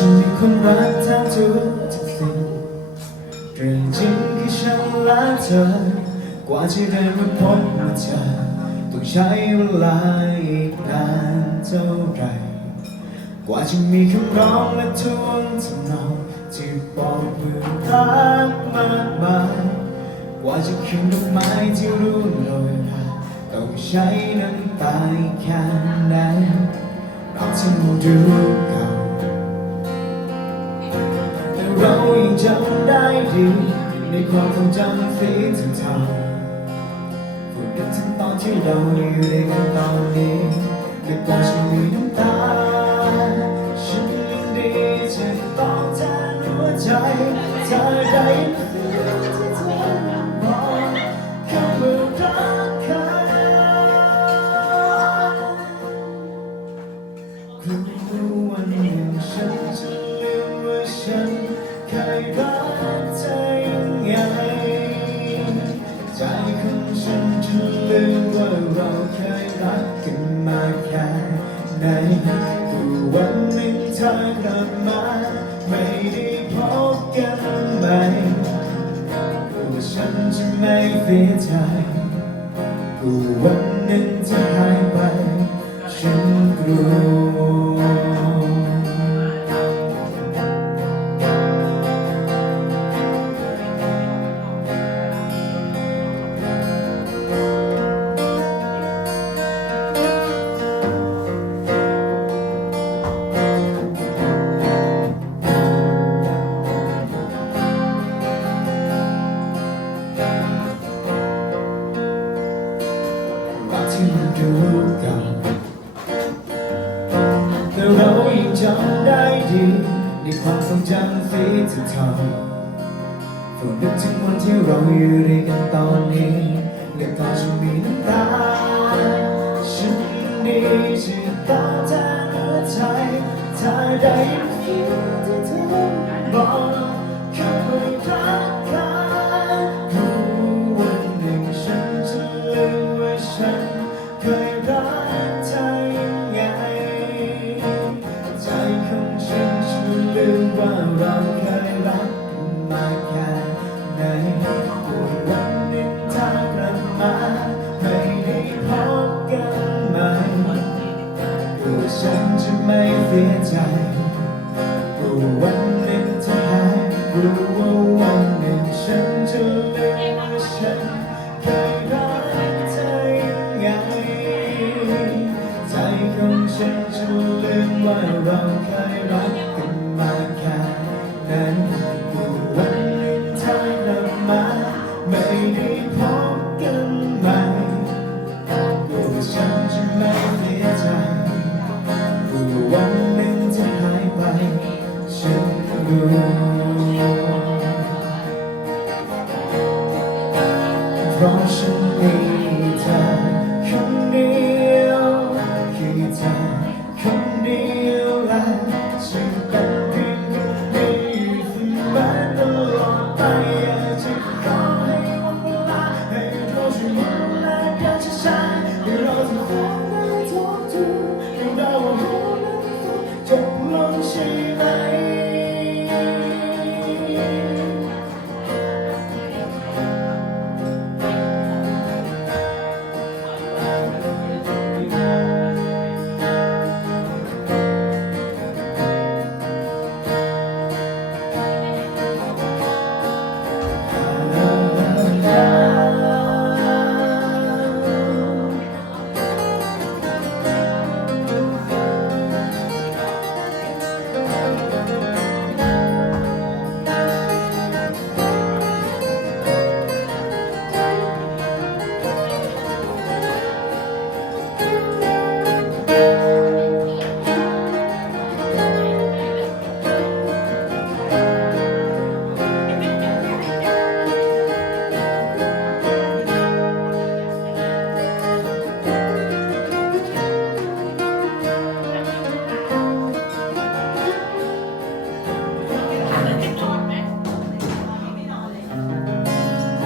ฉันมีคนรักทั้งทุกทุกสิ่งเรื่องจริงคือฉันและเธอ กว่าจะได้มาพบมาเจอต้องใช้เวลาอีกนานเท่าไร กว่าจะมีคำร้องและทวงทำนองที่บอกเพื่อรักมากมาย กว่าจะคืนดอกไม้ที่รู้โรยราต้องใช้น้ำตาแค่ไหนเราที่ดู จำได้ดี ในความทรงจำสีเทาๆพูดกันถึงตอนที่เราอยู่ด้วยกันตอนนี้และก่อนฉันมีน้ำ วันหนึ่งเธอกลับมา ไม่ได้พบกันใหม่ก็ว่าฉันจะไม่เสียใจก็วันหนึ่งเธอหายไป ฉันกลัว เรายังจำได้ดีในความทรงจำสีเทาๆฝนนึกถึงวันที่เราอยู่ด้วยกันตอนนี้และตอนฉันมีน้ำตาฉันดีที่ตอแทนหัวใจเธอได้ยินที่เธอบอกคำว่ารักกันรู้วันหนึ่งฉันจะลืมว่าฉัน ฉันจะไม่เสียใจรู้วัน you.